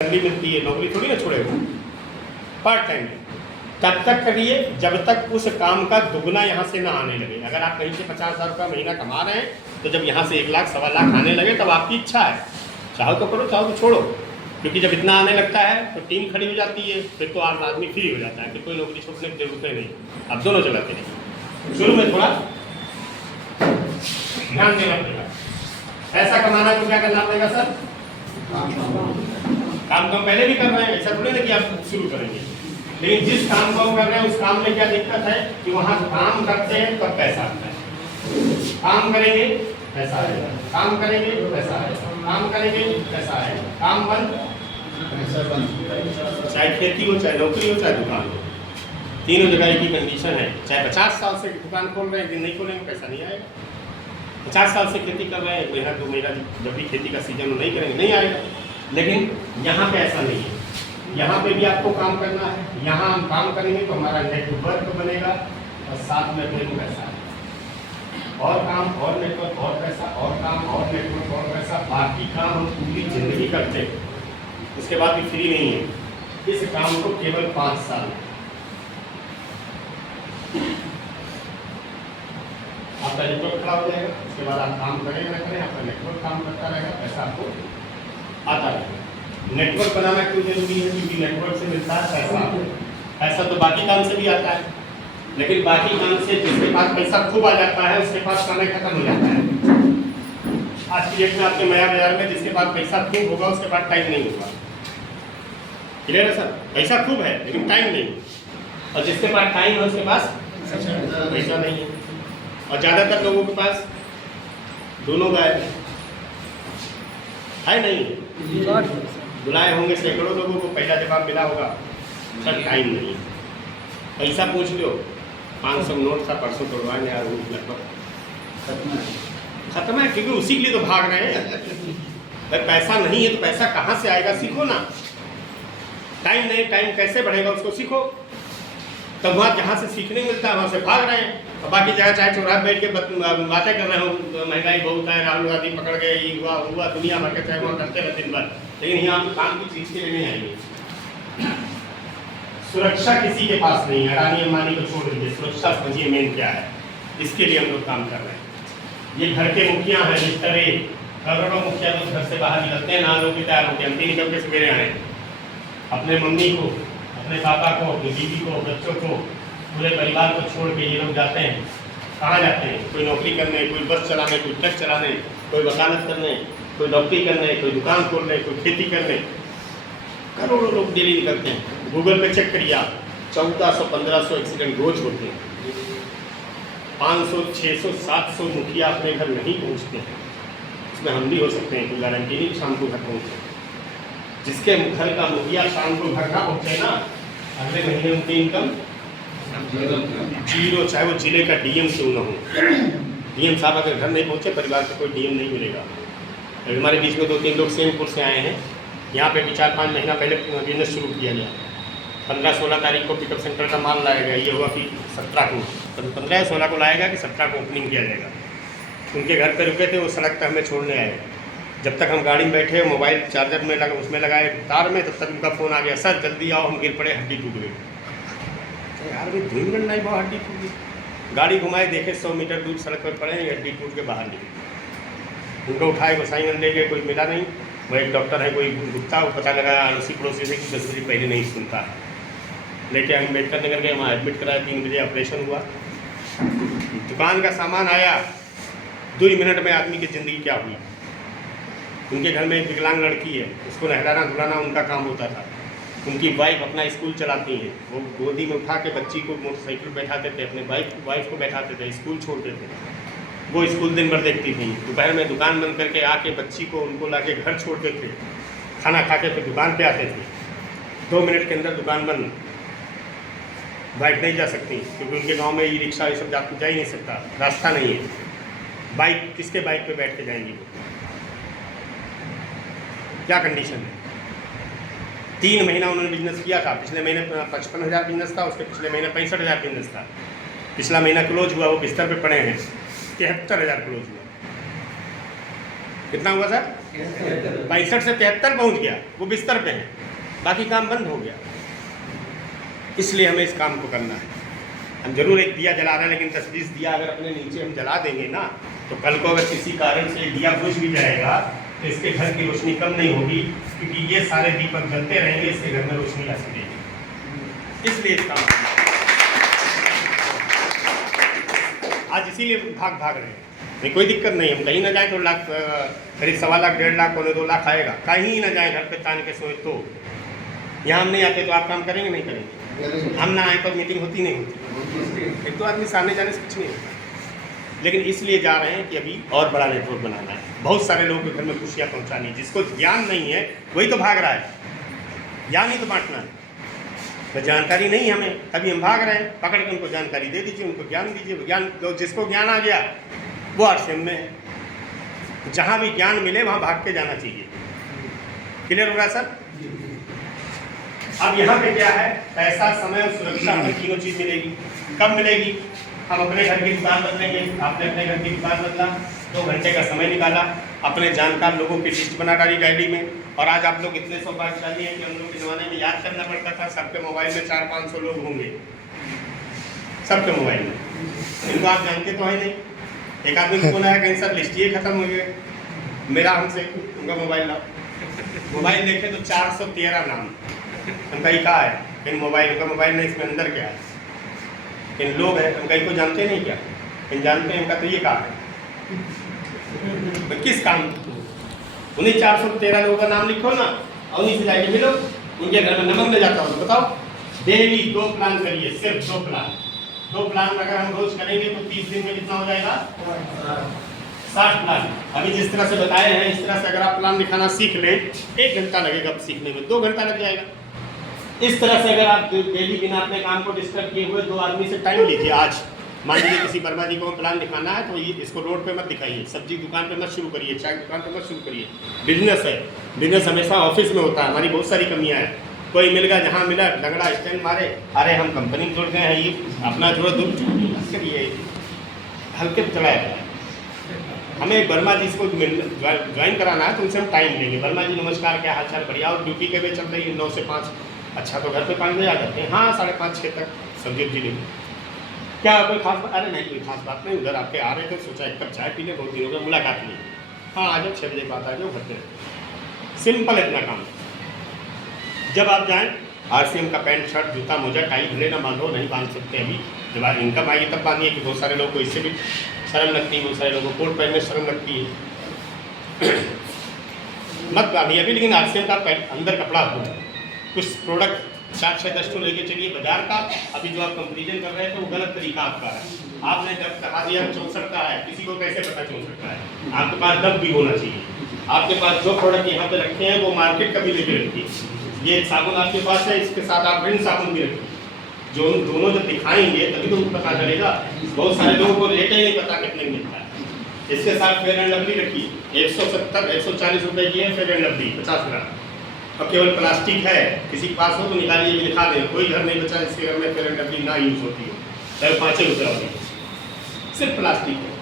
Salary मिलती है, नौकरी थोड़ी ना छोड़ेगा। पार्ट टाइम तब तक करिए जब तक उस काम का दुगना यहाँ से ना आने लगे। अगर आप कहीं से 50,000 रुपये महीना कमा रहे हैं तो जब यहाँ से 1 लाख सवा लाख आने लगे तब आपकी इच्छा है, चाहो तो करो चाहो तो छोड़ो। क्योंकि जब इतना आने लगता है तो टीम खड़ी हो जाती है, फिर तो आप आदमी फ्री हो जाता है कि कोई नौकरी छोड़ने की जरूरत नहीं, आप दोनों चलाते हैं। शुरू में थोड़ा ध्यान देना पड़ेगा। ऐसा कमाना तो क्या करना पड़ेगा सर? काम तो हम पहले भी कर रहे हैं, ऐसा थोड़ी ना कि आप शुरू करेंगे। लेकिन जिस काम को हम कर रहे हैं उस काम में क्या दिक्कत है कि वहाँ काम करते हैं तब पैसा आता है। काम करेंगे पैसा आएगा, काम करेंगे पैसा आएगा, काम करेंगे पैसा आएगा, काम बंद पैसा बंद। चाहे खेती हो, चाहे नौकरी हो, चाहे दुकान हो, तीनों जगह की कंडीशन है। चाहे 50 साल से दुकान खोल रहे हैं, दिन नहीं खोलेंगे पैसा नहीं आएगा। 50 साल से खेती कर रहे हैं, महीना 2 महीना जब भी खेती का सीजन नहीं करेंगे नहीं आएगा। लेकिन यहाँ पे ऐसा नहीं है, यहाँ पे भी आपको काम करना है। यहाँ हम काम करेंगे तो हमारा नेटवर्क बनेगा और साथ में फिर पैसा है। और काम और नेटवर्क और पैसा, और काम और नेटवर्क और पैसा, बाकी काम हम पूरी जिंदगी करते हैं, उसके बाद भी फ्री नहीं है। इस काम को केवल 5 साल आपका नेटवर्क खड़ा हो जाएगा, उसके बाद आप काम करेंगे ना करें आपका नेटवर्क काम करता रहेगा, पैसा आपको आता रहेगा। नेटवर्क बनाना क्यों जरूरी है? क्योंकि नेटवर्क से मिलता है पैसा। पैसा तो बाकी काम से भी आता है, लेकिन बाकी काम से जिसके पास पैसा खूब आ जाता है उसके पास समय खत्म हो जाता है। आज की डेट में आपके नया बाजार में जिसके पास पैसा खूब होगा उसके पास टाइम नहीं होगा। क्लियर है सर? पैसा खूब है लेकिन टाइम नहीं, और जिसके पास टाइम है उसके पास पैसा नहीं है। और ज़्यादातर लोगों के पास दोनों गायब है नहीं। बुलाए होंगे सैकड़ों लोगों को, पहला जवाब मिला होगा सर टाइम नहीं। पैसा पूछ लो, 500 नोट था परसों तोड़वाएंगे यार, लगभग खत्म है। क्योंकि उसी के लिए तो भाग रहे हैं। भाई पैसा नहीं है तो पैसा कहाँ से आएगा? सीखो ना। टाइम नहीं, टाइम कैसे बढ़ेगा उसको सीखो। तब वहाँ जहाँ से सीखने मिलता है वहाँ से भाग रहे हैं। और बाकी जगह चाहे चौराहे बैठ के बातें कर रहे हो, तो महंगाई बहुत है, राहुल गांधी पकड़ गए, ये हुआ दुनिया भर के चाहे वहाँ करते रहे दिन भर, लेकिन यहाँ हम काम की चीज़ के लिए नहीं आएंगे। सुरक्षा किसी के पास नहीं है। अडानी अंबानी को छोड़ दीजिए, सुरक्षा समझिए मेन क्या है, इसके लिए हम लोग काम कर रहे हैं। ये घर के मुखिया हैं, मिस्टर करोड़ों मुखिया तो घर से बाहर निकलते हैं, नालों की तैयार होते हैं, 3 निकल के सवेरे आए अपने मम्मी को, अपने पापा को, अपनी बीवी को, बच्चों को, पूरे परिवार को छोड़ के ये लोग जाते हैं। कहाँ जाते हैं? कोई नौकरी करने, कोई बस चलाने, कोई ट्रक चलाने, कोई वकालत करने, कोई डॉक्टरी करने, कोई दुकान खोलने, कोई खेती करने। करोड़ों लोग डेली निकलते हैं। गूगल पे चेक करिए आप, 1400-1500 एक्सीडेंट रोज होते हैं। 500, 600, 700 मुखिया अपने घर नहीं पहुँचते हैं। इसमें हम भी हो सकते हैं, कोई गारंटी नहीं शाम को घर पहुँचे। जिसके घर का मुखिया शाम को घर ना पहुँचे ना, अगले महीने उनकी इनकम जीरो, चाहे वो जिले का डीएम क्यों ना हो। डीएम साहब अगर घर नहीं पहुँचे, परिवार का कोई डीएम नहीं मिलेगा। हमारे बीच में 2-3 लोग सेमपुर से आए हैं, यहाँ पे भी 4-5 महीना पहले बिजनेस शुरू किया गया। 15-16 तारीख को पिकअप सेंटर का माल लाएगा, ये हुआ कि 17 को, 15 या 16 को लाएगा कि 17 को ओपनिंग किया जाएगा। उनके घर पे रुके थे, वो सड़क पर हमें छोड़ने आए। जब तक हम गाड़ी में बैठे, मोबाइल चार्जर में लगा, उसमें लगाए तार में, तब तक उनका फ़ोन आ गया, सर जल्दी आओ हम गिर पड़े, हड्डी टूट गई। यार भाई 2 मिनट नहीं, बहुत हड्डी टूट गई। गाड़ी घुमाए, देखे 100 मीटर दूर सड़क पर पड़े, हड्डी टूट के बाहर निकली। उनको उठाए गोसाईगंज ले गए, कोई मिला नहीं। वो एक डॉक्टर है कोई गुप्ता, वो पता लगा अड़ोसी पड़ोसी से कि 10 बजे पहले नहीं सुनता है। लेके अम्बेडकर नगर गए, वहाँ एडमिट कराया, 3 बजे ऑपरेशन हुआ। दुकान का सामान आया, 2 मिनट में आदमी की ज़िंदगी क्या हुई। उनके घर में एक विकलांग लड़की है, उसको नहलाना धुलाना उनका काम होता था। उनकी वाइफ अपना स्कूल चलाती हैं, वो गोदी में उठा के बच्ची को मोटरसाइकिल बैठाते थे, अपने वाइफ को बैठाते थे, स्कूल छोड़ते थे। वो स्कूल दिन भर देखती थी, दोपहर में दुकान बंद करके आके बच्ची को उनको लाके घर छोड़ते थे, खाना खा के फिर दुकान पे आते थे। 2 मिनट के अंदर दुकान बंद। बाइक नहीं जा सकती क्योंकि उनके गांव में ई रिक्शा ये सब जा ही नहीं सकता, रास्ता नहीं है। बाइक किसके बाइक पे बैठ के जाएंगी? क्या कंडीशन है? 3 महीना उन्होंने बिजनेस किया था। पिछले महीने 55,000 बिजनेस था, उसके पिछले महीने 65,000 बिजनेस था। पिछला महीना क्लोज हुआ, वो बिस्तर पे पड़े हैं, 73,000 क्लोज हुआ। कितना हुआ सर? 65 से 73 पहुंच गया, वो बिस्तर पे हैं, बाकी काम बंद हो गया। इसलिए हमें इस काम को करना है। हम जरूर एक दिया जला रहे हैं, लेकिन 10-20 दिया अगर अपने नीचे हम जला देंगे ना, तो कल को अगर किसी कारण से दिया बुझ भी जाएगा तो इसके घर की रोशनी कम नहीं होगी, क्योंकि ये सारे दीपक जलते रहेंगे, इसके घर में रोशनी आ सकेगी। इसलिए इस काम आज इसीलिए भाग रहे हैं। नहीं, कोई दिक्कत नहीं, हम कहीं ना जाए तो लाख, करीब 1.25 लाख 1.5 लाख 2 लाख आएगा, कहीं ना जाए घर पे तान के सोए तो। यहाँ हम नहीं आते तो आप काम करेंगे नहीं करेंगे? हम ना आए तो मीटिंग होती नहीं होती। एक तो आदमी सामने जाने से कुछ नहीं होता, लेकिन इसलिए जा रहे हैं कि अभी और बड़ा नेटवर्क बनाना है, बहुत सारे लोगों के घर में खुशियाँ पहुँचानी। जिसको ज्ञान नहीं है वही तो भाग रहा है, ज्ञान ही तो बांटना है। तो जानकारी नहीं हमें, तभी हम भाग रहे हैं। पकड़ के उनको जानकारी दे दीजिए, उनको ज्ञान दीजिए। ज्ञान जिसको ज्ञान आ गया वो आरसीएम में है। जहाँ भी ज्ञान मिले वहाँ भाग के जाना चाहिए। क्लियर हो रहा है सर? अब यहाँ पे क्या है, पैसा, समय और सुरक्षा, हमें तीनों चीज़ मिलेगी। कब मिलेगी? हम अपने घर की दुकान बदलेंगे। आपने अपने घर की दुकान बदला, 2 घंटे का समय निकाला, अपने जानकार लोगों की लिस्ट बना डाली डायरी में, और आज आप लोग इतने सौभाग्यशाली हैं कि हम लोग के ज़माने में याद करना पड़ता था। सबके मोबाइल में 400-500 लोग होंगे, सबके मोबाइल में। इनको आप जानते तो है नहीं। एक आदमी को बोला है कहीं सर लिस्ट ही खत्म हो गए, मेरा हमसे उनका मोबाइल लाओ। मोबाइल देखे तो 413 नाम, उनका ही कहा है इन मोबाइल, उनका मोबाइल नहीं, इसमें अंदर क्या है, इन लोग हैं, उनका इनको जानते नहीं क्या, इन जानते हैं, इनका तो ये कहा है किस काम, उन्हीं 413 लोगों का नाम लिखो ना, और उन्हीं से जाके मिलो, उनके घर में नमक ले जाता हूँ। बताओ, डेली 2 प्लान करिए, सिर्फ 2 प्लान। 2 प्लान अगर हम रोज करेंगे तो 30 दिन में कितना हो जाएगा? 60 प्लान। अभी जिस तरह से बताए हैं, इस तरह से अगर आप प्लान लिखाना सीख लें, 1 घंटा लगेगा सीखने में, 2 घंटा लग जाएगा। इस तरह से अगर आप डेली बिना अपने काम को डिस्टर्ब किए हुए 2 आदमी से टाइम लीजिए। आज मान लीजिए किसी वर्मा जी को प्लान दिखाना है, तो इसको रोड पे मत दिखाइए, सब्जी दुकान पे मत शुरू करिए, चाय दुकान पे मत शुरू करिए। बिजनेस है, बिजनेस हमेशा ऑफिस में होता है। हमारी बहुत सारी कमियाँ हैं। कोई मिल गया, जहाँ मिला लगड़ा स्टैंड मारे, अरे हम कंपनी में जुड़ गए हैं, ये अपना थोड़ा दूर करिए, हल्के पे चलाया जाए। हमें वर्मा जी इसको ज्वाइन कराना है, तो उनसे हम टाइम लेंगे। वर्मा जी नमस्कार, क्या हाल चाल? बढ़िया। और ड्यूटी के वे चल रही है 9 से 5। अच्छा, तो घर पे 5 बजे आ जाते हैं? हाँ, 5:30-6 तक सब्जी जी लेंगे। क्या कोई खास बात? अरे नहीं, कोई खास बात नहीं, उधर आपके आ रहे थे, सोचा 1 कप चाय पी ले, बहुत दिन हो गया मुलाकात नहीं। हाँ, आ जाओ, 6 बजे बात आ जाओ, घर पे। सिंपल इतना काम। जब आप जाएँ, आरसीएम का पैंट शर्ट जूता मोजा टाई भले ना बांधो, नहीं बांध सकते अभी, जब आप इनकम आइए तब बांधिए, कि बहुत सारे लोगों को इससे भी शर्म लगती है, बहुत सारे लोगों को कोट पहनने शर्म लगती है। मत बांधिए अभी, लेकिन आरसीएम का अंदर कपड़ा हो। कुछ प्रोडक्ट 4-6-10 तो लेके चलिए बाजार का। अभी जो आप कंपेरिजन कर रहे हैं तो वो गलत तरीका आपका है। आपने जब कहा दिया 64 का है, किसी को कैसे पता 64 का है? आपके पास दब भी होना चाहिए। आपके पास जो प्रोडक्ट यहाँ पे रखे हैं वो मार्केट का भी लेके रखिए। ये साबुन आपके पास है, इसके साथ आप रिन साबुन भी रखिए। जो दोनों जब दिखाएंगे तभी तो पता चलेगा। बहुत सारे लोगों को रेट ही नहीं पता कितने में मिलता है। इसके साथ फेयर एंड लवली रखिए, 170-140 रुपये की है फेयर एंड लवली 50 ग्राम। और केवल प्लास्टिक है, किसी के पास हो तो निकालिए, ये लिखा दें। कोई घर नहीं बचा जिसके घर में फेयर एंड लवली ना यूज़ होती हो, चाहे 5 रुपये होती, सिर्फ प्लास्टिक है।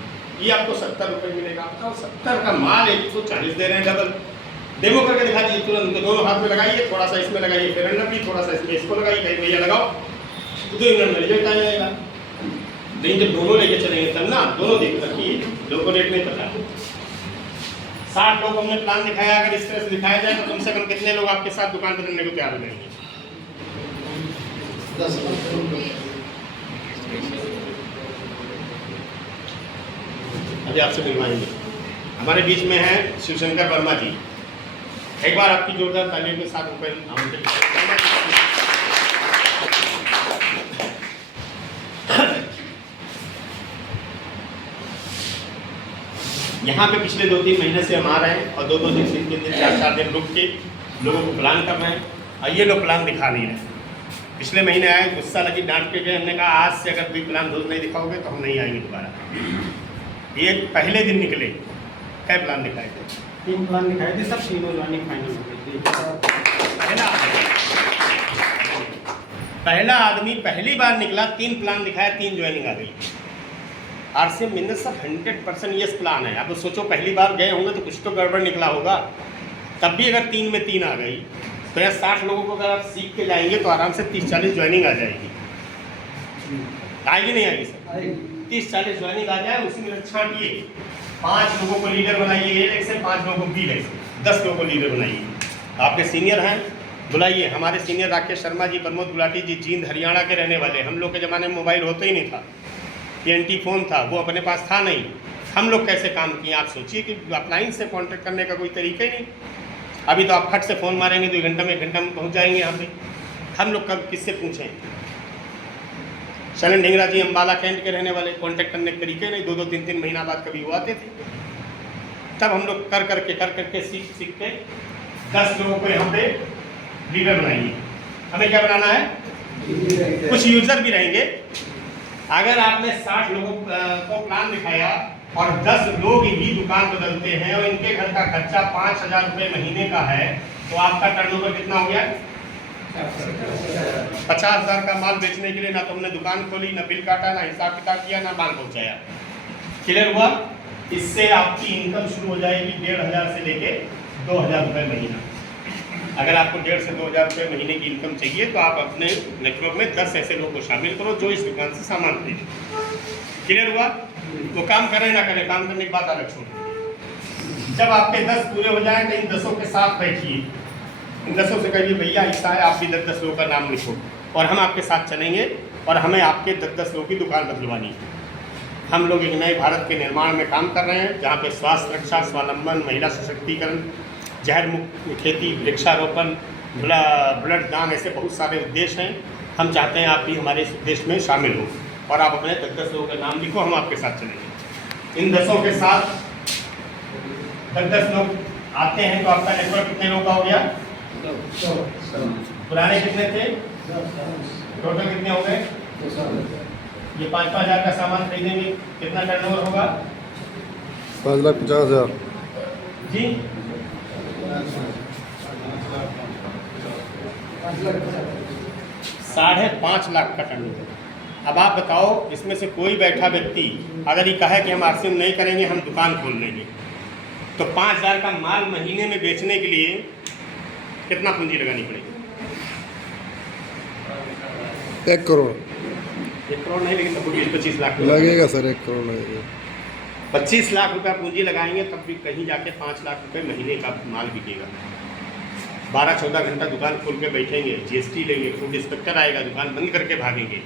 ये आपको 70 रुपये मिलेगा। बताओ, 70 का माल 140 दे रहे हैं, डबल। डेमो करके दिखा दीजिए तुरंत। दोनों हाथ में लगाइए, थोड़ा सा इसमें लगाइए फेयर एंड लवली, थोड़ा सा इसमें इसको लगाइए, कहीं भैया लगाओ, 2 मिनट में रिजल्ट आ जाएगा। लेकिन जब दोनों लेके चलेंगे तब ना, दोनों देख रखिए, लोगों को रेट नहीं पता। 60 लोग हमने प्लान दिखाया, अगर इस तरह से दिखाया जाए तो कम से कम कितने लोग आपके साथ दुकान बदलने को तैयार हो जाएंगे? 10। अभी आपसे मिलवाएंगे। हमारे बीच में है शिवशंकर वर्मा जी। एक बार आपकी जोरदार तालियों के साथ यहाँ पे पिछले 2-3 महीने से हम आ रहे हैं, और 2-2 दिन, 3-3 दिन, 4-4 दिन रुक के लोगों को प्लान कर रहे हैं, और ये लोग प्लान दिखा नहीं रहे। पिछले महीने आए, गुस्सा लगी, डांट के गए। हमने कहा आज से अगर कोई प्लान रोज नहीं दिखाओगे तो हम नहीं आएंगे दोबारा। ये पहले दिन निकले, क्या प्लान दिखाए थे? 3 प्लान दिखाए थे, सब तीनों ज्वाइनिंग फाइनल हो गई थी। पहला आदमी पहली बार निकला, 3 प्लान दिखाया, 3 ज्वाइनिंग आ गई। आरसीएम बिजनेस सब 100% यस प्लान है। आप सोचो पहली बार गए होंगे तो कुछ तो गड़बड़ निकला होगा, तब भी अगर 3 में 3 आ गई तो यहाँ 60 लोगों को अगर आप सीख के जाएंगे तो आराम से 30-40 ज्वाइनिंग आ जाएगी। आएगी नहीं आएगी सर? 30-40 ज्वाइनिंग आ जाए, उसी में छांटिए, 5 लोगों को लीडर बनाइए ए लेग से, 5 लोगों को बी लेग से, 10 लोगों को लीडर बनाइए। आपके सीनियर हैं, बुलाइए। हमारे सीनियर राकेश शर्मा जी, प्रमोद गुलाटी जी, जींद हरियाणा के रहने वाले। हम लोग के ज़माने में मोबाइल होता ही नहीं था, एंटी फ़ोन था, वो अपने पास था नहीं। हम लोग कैसे काम किए आप सोचिए कि ऑफलाइन से कांटेक्ट करने का कोई तरीका ही नहीं। अभी तो आप फट से फ़ोन मारेंगे 2 घंटे में 1 घंटा में पहुंच जाएंगे यहाँ पे। हम लोग कब किससे पूछें? शरण ढिंगरा जी अम्बाला कैंट के रहने वाले, कांटेक्ट करने के तरीके नहीं, 2-2 3-3 महीना बाद कभी वो आते थे। तब हम लोग कर करके सीख के 10 लोगों को यहाँ पे लीडर बनाइए। हमें क्या बनाना है? कुछ यूज़र भी रहेंगे। अगर आपने 60 लोगों को प्लान दिखाया और 10 लोग ही दुकान बदलते हैं और इनके घर का खर्चा 5,000 रुपये महीने का है, तो आपका टर्नओवर कितना हो गया? 50,000 का माल बेचने के लिए ना तो हमने दुकान खोली, ना बिल काटा, ना हिसाब किताब किया, ना माल पहुंचाया। क्लियर हुआ? इससे आपकी इनकम शुरू हो जाएगी 1,500 से लेके 2,000 रुपये महीना। अगर आपको 1,500 से 2,000 रुपये महीने की इनकम चाहिए तो आप अपने नेटवर्क में 10 ऐसे लोगों को शामिल करो जो इस दुकान से सामान खरीदें। क्लियर हुआ? वो काम करें ना करें, काम करने की बात अलग छोड़िए। जब आपके 10 पूरे हो जाएं तो इन 10 के साथ बैठिए, इन 10 से कहिए भैया ऐसा है, आप भी 10 लोगों का नाम लिखो और हम आपके साथ चलेंगे और हमें आपके 10 लोगों की दुकान बदलवानी है। हम लोग एक नए भारत के निर्माण में काम कर रहे हैं जहाँ पे स्वास्थ्य रक्षा, स्वावलंबन, महिला सशक्तिकरण, जहर मुक्त खेती, वृक्षारोपण, ब्लड दान, ऐसे बहुत सारे उद्देश्य हैं। हम चाहते हैं आप भी हमारे इस उद्देश्य में शामिल हो और आप अपने 10 लोगों का नाम लिखो, हम आपके साथ चलेंगे। इन 10 के साथ 10 लोग आते हैं तो आपका नेटवर्क कितने लोगों का हो गया? पुराने कितने थे? टोटल कितने हो गए? ये 5,000 का सामान खरीदेंगे, कितना टर्नओवर होगा? 5,50,000 जी। 5.5 लाख का टर्नओवर। अब आप बताओ, इसमें से कोई बैठा व्यक्ति अगर ये कहे कि हम आरसीएम नहीं करेंगे, हम दुकान खोल लेंगे, तो 5,000 का माल महीने में बेचने के लिए कितना पूंजी लगानी पड़ेगी? 1 करोड़ 1 करोड़ नहीं, लेकिन 25 लाख लगेगा सर। 1 करोड़ लगेगा। 25 लाख रुपया पूंजी लगाएंगे तब भी कहीं जाके 5 लाख रुपए महीने का माल बिकेगा। 12-14 घंटा दुकान खोल के बैठेंगे, जीएसटी लेंगे, फूड इंस्पेक्टर आएगा, दुकान बंद करके भागेंगे।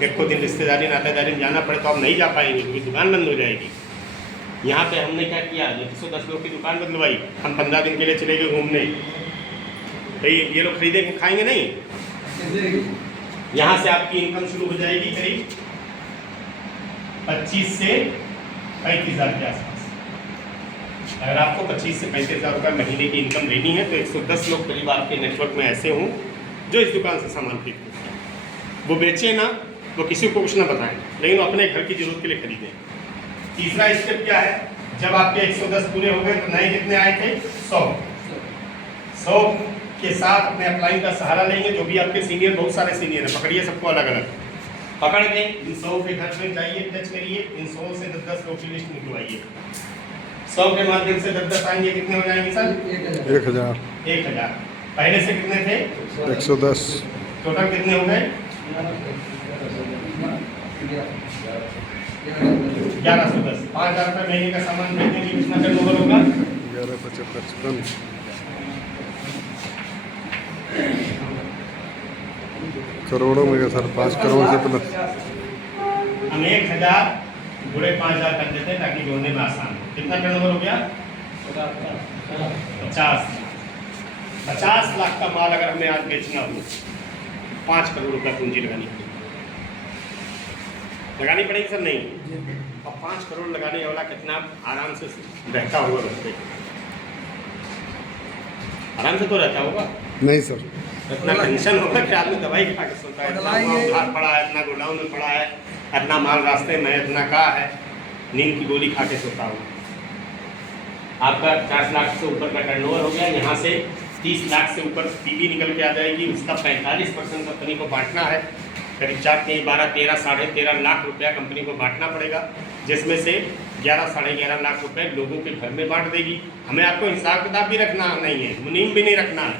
एक को दिन रिश्तेदारी नातेदारी में जाना पड़े तो आप नहीं जा पाएंगे क्योंकि दुकान बंद हो जाएगी। यहाँ पे हमने क्या किया, 110 लोग की दुकान बदलवाई। हम 15 दिन के लिए चले गए घूमने, तो ये लोग खरीदेंगे, खाएंगे नहीं। यहाँ से आपकी इनकम शुरू हो जाएगी करीब 25 से 35,000 के आसपास। अगर आपको 25 से 35,000 रुपये महीने की इनकम लेनी है तो 110 लोग करीब आपके नेटवर्क में ऐसे हों जो इस दुकान से सामान खरीदते हैं। वो बेचे ना, वो किसी को कुछ ना बताएं, लेकिन वो अपने घर की जरूरत के लिए खरीदें। तीसरा स्टेप क्या है, जब आपके 110 पूरे हो गए तो नए कितने आए थे? 100 के साथ अपने अपलाइन का सहारा लेंगे। जो भी आपके सीनियर, बहुत सारे सीनियर हैं, पकड़िए सबको अलग अलग, पकड़ के इन 100 के घर में जाइए, टच करिए, इन 100 से 10 लोग की लिस्ट निकलवाइए। 100 के माध्यम से 10 आएंगे, कितने हो जाएंगे सर? 1,000 1,000। पहले से कितने थे? 110। टोटल कितने हो गए? 1110। 5,000 रुपये महीने का सामान खरीदने की कितना टर्नओवर होगा? 11,55 करोड़ों में सर। 5 करोड़ से प्लस। हम 1,000 गुणे 5,000 कर देते हैं ताकि जोड़ने में आसान हो। कितना टर्नओवर हो गया? 50 लाख का माल अगर हमें आज बेचना हो, 5 करोड़ रुपया पूंजी लगानी पड़ेगी सर? नहीं। अब 5 करोड़ लगाने वाला कितना आराम से रहता होगा? बच्चे आराम से तो रहता होगा नहीं सर। इतना टेंशन होगा कि आदमी दवाई खा के सोता है, इतना उधार पड़ा है, इतना गोडाउन में पड़ा है, इतना माल रास्ते में, इतना का है, नींद की गोली खा के सोता हूँ। आपका 50 लाख से ऊपर का टर्नओवर हो गया। यहाँ से 30 लाख से ऊपर पीबी निकल के आ जाएगी। उसका 45% कंपनी को बांटना है। करीब 4, 12, 13, 13.5 लाख रुपया कंपनी को बांटना पड़ेगा। जिसमें से 11 साढ़े 11 लाख रुपए लोगों के घर में बांट देगी। हमें आपको हिसाब किताब भी रखना नहीं है, मुनीम भी नहीं रखना है,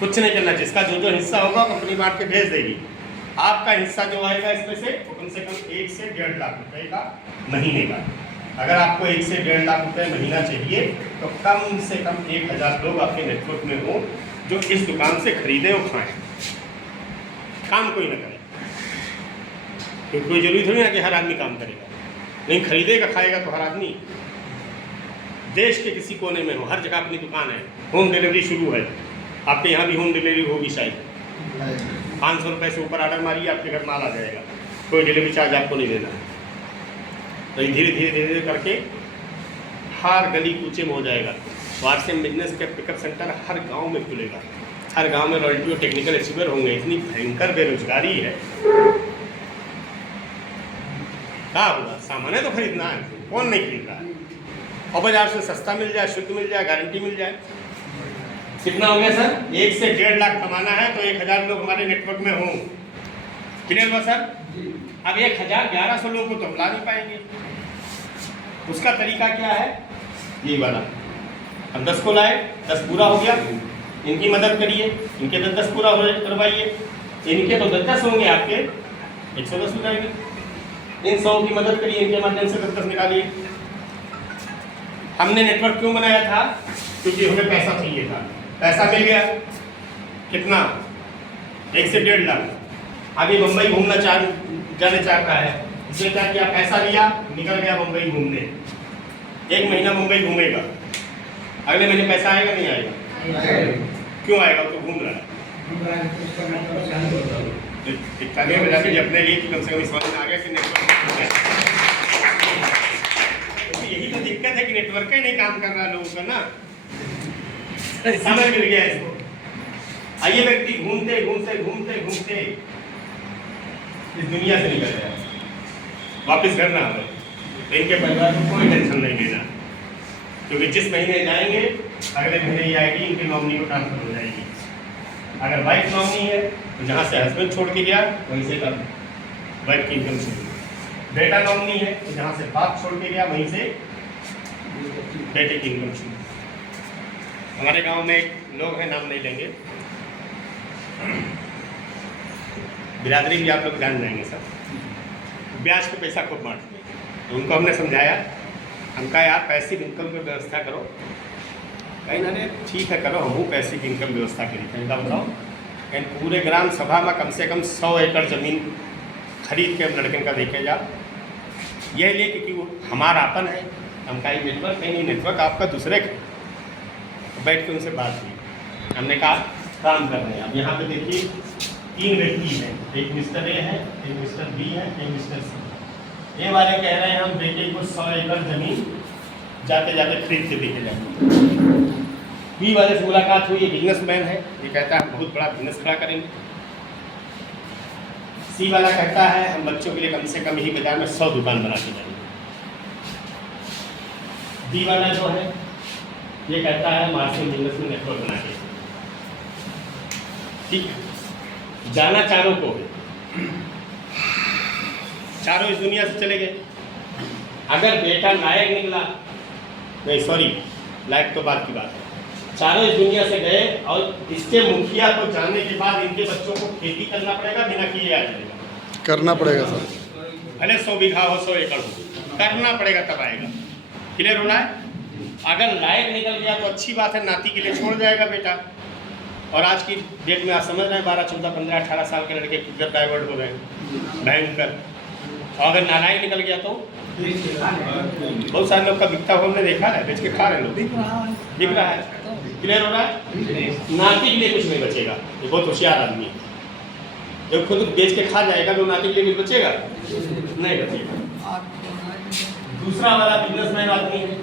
कुछ नहीं करना। जिसका जो हिस्सा होगा कंपनी बांट के भेज देगी। आपका हिस्सा जो आएगा इसमें से वो कम से कम 1 से 1.5 लाख रुपए का महीने का। अगर आपको 1 से 1.5 लाख रुपए महीना चाहिए तो कम से कम 1000 लोग आपके नेटवर्क में हो जो इस दुकान से खरीदें और खाएं, काम कोई ना करे। क्योंकि कोई जरूरी थोड़ी ना कि हर आदमी काम करेगा, नहीं खरीदेगा खाएगा तो हर आदमी। देश के किसी कोने में हो, हर जगह अपनी दुकान है, होम डिलीवरी शुरू है। आपके यहाँ भी होम डिलीवरी होगी शायद। 500 रुपये से ऊपर ऑर्डर मारिए, आपके घर माल आ जाएगा, कोई डिलीवरी चार्ज आपको नहीं देना है। तो धीरे धीरे धीरे धीरे करके हर गली कूचे में हो जाएगा। वारसिम बिजनेस के पिकअप सेंटर हर गांव में खुलेगा, हर गांव में रॉयल्टी और टेक्निकल अचीवर होंगे। इतनी भयंकर बेरोजगारी है, क्या होगा? सामान तो खरीदना है, कौन नहीं खरीद रहा है? और बाजार से सस्ता मिल जाए, शुद्ध मिल जाए, गारंटी मिल जाए। कितना हो गया सर? 1 से 1.5 लाख कमाना है तो 1000 लोग हमारे नेटवर्क में हों। क्लियर हुआ सर? अब 1100 लोगों को तो बुला नहीं पाएंगे। उसका तरीका क्या है? ये वाला, हम 10 को लाए, 10 पूरा हो गया, इनकी मदद करिए, इनके 10 पूरा हो करवाइए, इनके तो 10 होंगे, आपके 110 हो जाएंगे। इन 100 की मदद करिए, इनके माध्यम से 10 निकालिए। हमने नेटवर्क क्यों बनाया था? क्योंकि हमें पैसा चाहिए था। पैसा मिल गया, कितना? 1 से 1.5 लाख। अभी मुंबई घूमना जाने चाहता है, इसने क्या किया? पैसा लिया, निकल गया मुंबई घूमने। 1 महीना मुंबई घूमेगा, अगले महीने पैसा आएगा नहीं आएगा? क्यों आएगा? तो घूम रहा है। अपने लिए कि कम से कम इस बात में आ गया कि नेटवर्क। यही तो दिक्कत है कि नेटवर्क ही नहीं काम कर रहा लोगों का ना, समय मिल गया इसको। आइए व्यक्ति घूमते घूमते घूमते घूमते इस दुनिया से निकल जाए, वापस घर ना आए, तो इनके परिवार को कोई टेंशन नहीं लेना, क्योंकि जिस महीने जाएंगे अगले महीने ये आईडी इनके नॉमिनी को ट्रांसफर हो जाएगी। अगर वाइफ नॉमिनी है तो जहाँ से हस्बैंड छोड़ के गया वहीं से कर वाइफ की इनकम शुरू। बेटा नॉमिनी है तो जहाँ से बाप छोड़ के गया वहीं से बेटे की इनकम शुरू। हमारे गांव में एक लोग हैं, नाम नहीं लेंगे, बिरादरी भी आप लोग जान जाएंगे सब, ब्याज पे पैसा खूब बांटते हैं। तो उनको हमने समझाया, हम कहा यार पैसिव इनकम की व्यवस्था करो। कहीं ना ठीक है करो, हम पैसिव इनकम व्यवस्था करी। इनका बताओ, कहीं पूरे ग्राम सभा में कम से कम 100 एकड़ ज़मीन खरीद के हम लड़के का देखे जा, यह लिए क्योंकि वो हमारा अपन है। हम कहा नेटवर्क है नहीं, नेटवर्क आपका दूसरे का। बैठ के उनसे बात हुई, हमने कहा काम कर रहे हैं। अब यहाँ पे देखिए 3 व्यक्ति हैं, एक मिस्टर ए है, एक मिस्टर बी है, एक मिस्टर सी। ए वाले कह रहे हैं हम बेटे को 100 एकड़ जमीन जाते जाते खरीद के देके जाएंगे। बी वाले से मुलाकात हुई, ये बिजनेसमैन है, ये कहता है बहुत बड़ा बिजनेस खड़ा करेंगे। सी वाला कहता है हम बच्चों के लिए कम से कम यही बाजार में 100 दुकान बना के जाएंगे। डी वाला जो है ये कहता है मार्केटिंग बिजनेस में नेटवर्क बना के। ठीक, जाना चारों को, चारों इस दुनिया से चले गए। अगर बेटा लायक निकला, नहीं सॉरी लायक तो बात की बात है, चारों इस दुनिया से गए और इसके मुखिया को जानने के बाद इनके बच्चों को खेती करना पड़ेगा, बिना किए आ जाएगा। करना पड़ेगा सर, भले 100 बीघा हो 100 एकड़ हो, करना पड़ेगा तब आएगा। क्लियर हो रहा है? अगर लायक निकल गया तो अच्छी बात है, नाती के लिए छोड़ जाएगा बेटा। और आज की डेट में आप समझ रहे हैं 12, 14, 15, 18 साल के लड़के किधर डाइवर्ट हो गए भयंकर। और अगर नालायक निकल गया तो बहुत सारे लोग का बिकता हुआ हमने देखा है, बेच के खा रहे लोग, दिख रहा है। क्लियर हो रहा है? नाती के लिए कुछ नहीं बचेगा, ये बहुत होशियार आदमी है। जब खुद बेच के खा जाएगा तो नाती के लिए कुछ बचेगा नहीं बचेगा। दूसरा वाला बिजनेसमैन आदमी है,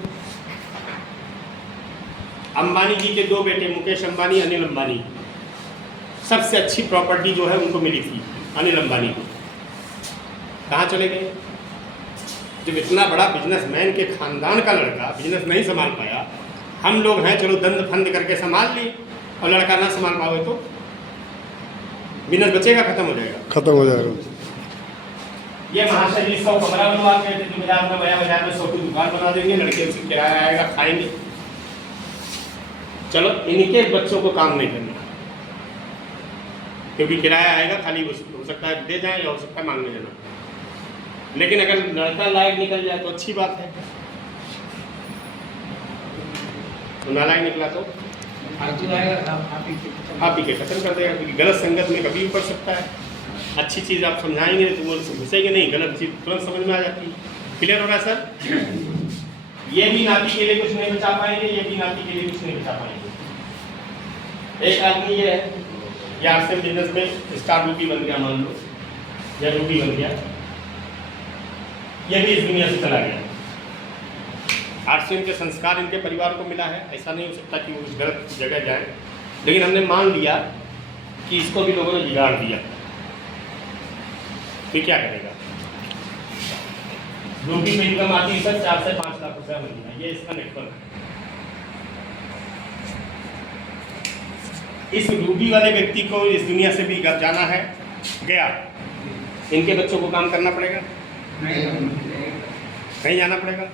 अंबानी जी के 2 बेटे मुकेश अंबानी, अनिल अंबानी। सबसे अच्छी प्रॉपर्टी जो है उनको मिली थी अनिल अंबानी को। कहाँ चले गए? जब इतना बड़ा बिजनेसमैन के खानदान का लड़का बिजनेस नहीं संभाल पाया, हम लोग हैं चलो दंड फंद करके संभाल लिए, और लड़का ना संभाल पाओगे तो बिजनेस बचेगा, खत्म हो जाएगा। खत्म हो जाएगा। ये महाशय जी 100 कमरा बनवा के थे, बाजार में बाजार में 100 की दुकान बना देंगे, लड़के उसकी किराया आएगा, खाएंगे। चलो इनके बच्चों को काम नहीं करना, क्योंकि किराया आएगा, खाली हो सकता है दे जाए या हो सकता है मांगने जाना। लेकिन अगर लड़का लायक निकल जाए तो अच्छी बात है, तो नालायक निकला तो आप ही के खत्म कर देगा, क्योंकि गलत संगत में कभी भी पड़ सकता है। अच्छी चीज़ आप समझाएंगे तो वो घुसेंगे नहीं, गलत चीज़ तुरंत समझ में आ जाती है। क्लियर हो रहा है सर? ये भी नाती के लिए कुछ नहीं बचा पाएंगे, ये भी नाती के लिए कुछ नहीं बचा पाएंगे। एक आदमी ये है, ये आरसीएम बिजनेस में स्टार रूपी बन गया, मान लो या रूपी बन गया, ये भी इस दुनिया से चला गया। आरसीएम के संस्कार इनके परिवार को मिला है, ऐसा नहीं हो सकता कि वो उस गलत जगह जाए, लेकिन हमने मान लिया कि इसको भी लोगों ने बिगाड़ दिया, फिर क्या करेगा? रूबी में इनकम आती है सर 4 से 5 लाख रुपया महीना, ये इसका नेटवर्क है। इस रूबी वाले व्यक्ति को इस दुनिया से भी जाना है, गया, इनके बच्चों को काम करना पड़ेगा, कहीं जाना पड़ेगा।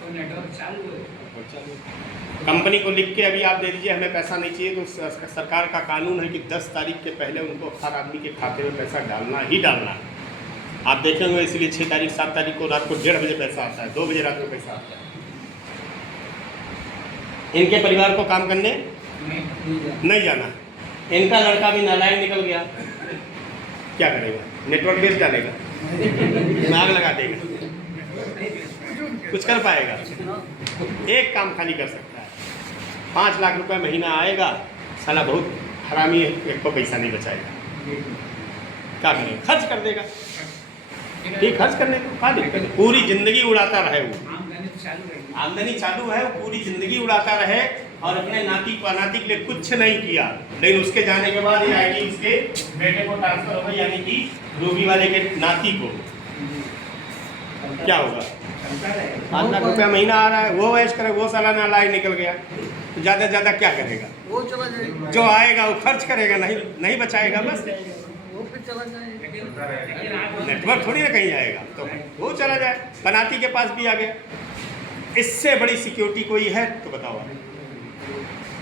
कंपनी को लिख के अभी आप दे दीजिए हमें पैसा नहीं चाहिए, तो सरकार का कानून है कि 10 तारीख के पहले उनको हर आदमी के खाते में पैसा डालना ही डालना है। आप देखेंगे इसलिए 6 तारीख 7 तारीख को रात को 1:30 बजे पैसा आता है, 2 बजे रात को पैसा आता है। इनके परिवार को काम करने नहीं जाना। इनका लड़का भी नालायक निकल गया, क्या करेगा? नेटवर्क बेच डालेगा, आग लगा देगा, कुछ कर पाएगा? एक काम खाली कर सकता है, 5 लाख रुपए महीना आएगा, साला बहुत हरामी है, एक को पैसा नहीं बचाएगा, क्या करेगा? खर्च कर देगा। ये खर्च करने को क्या दिक्कत है? पूरी जिंदगी उड़ाता रहे, वो आमदनी चालू है, वो पूरी जिंदगी उड़ाता रहे और अपने नाती पनाती के लिए कुछ नहीं किया, लेकिन उसके जाने के बाद ये आईडी उसके बेटे को ट्रांसफर होगा, यानी कि रूबी वाले के नाती को क्या होगा? 5 लाख रुपया महीना आ रहा है, वो ऐश करे, वो साला नालायक निकल गया, तो ज़्यादा से ज़्यादा क्या करेगा? जो आएगा वो खर्च करेगा, नहीं बचाएगा, बस नेटवर्क थोड़ी ना कहीं जाएगा, तो वो चला जाए। पनाती के पास भी आ गया, इससे बड़ी सिक्योरिटी कोई है तो बताओ।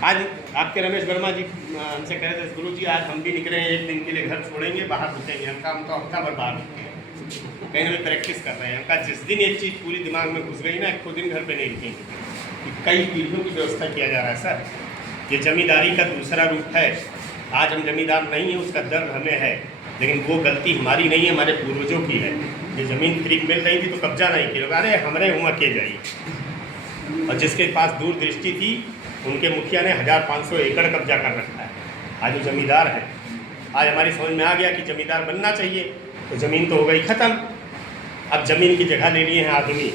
आज आपके रमेश वर्मा जी हमसे कह रहे थे, गुरु जी आज हम भी निकले हैं, 1 दिन के लिए घर छोड़ेंगे, बाहर रुकेंगे, हम तो हफ्ता भर बाहर रुकेंगे, कहीं ना प्रैक्टिस कर रहे हैं। उनका जिस दिन एक चीज़ पूरी दिमाग में घुस गई ना, 1 दिन घर पे नहीं रुकेंगे। कई पीढ़ियों की व्यवस्था किया जा रहा है सर, ये जमींदारी का दूसरा रूप है। आज हम जमींदार नहीं हैं, उसका दर्द हमें है, लेकिन वो गलती हमारी नहीं है, हमारे पूर्वजों की है। ये ज़मीन फ्री मिल रही थी तो कब्जा नहीं किया, अरे हमारे उम्र के जाइए। और जिसके पास दूरदृष्टि थी उनके मुखिया ने 1500 एकड़ कब्जा कर रखा है। आज वो जमींदार है, आज हमारी समझ में आ गया कि जमींदार बनना चाहिए, तो ज़मीन तो हो गई ख़त्म, अब ज़मीन की जगह ले लिए हैं आदमी।